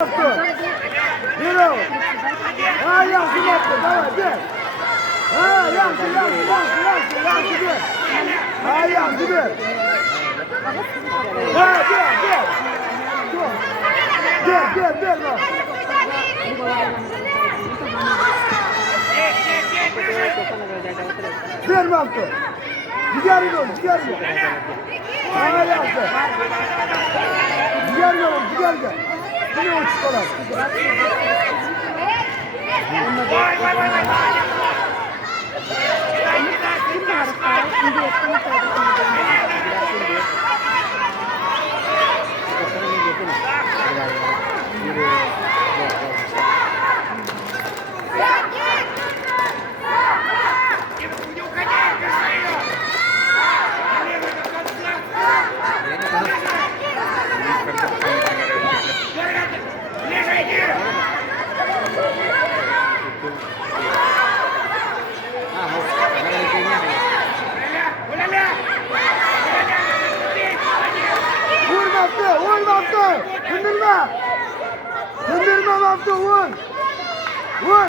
Yürü. Ha yansın yaptı. Tamam gel. Ha yansın. Gel. Ha yansın gel. Ha gel. Gel bak. Ver baktı. Ciğer yok. Ha yansın. Ciğer gel. Bu ne o çikolata? Vur baktı. Hındırma baktı vur.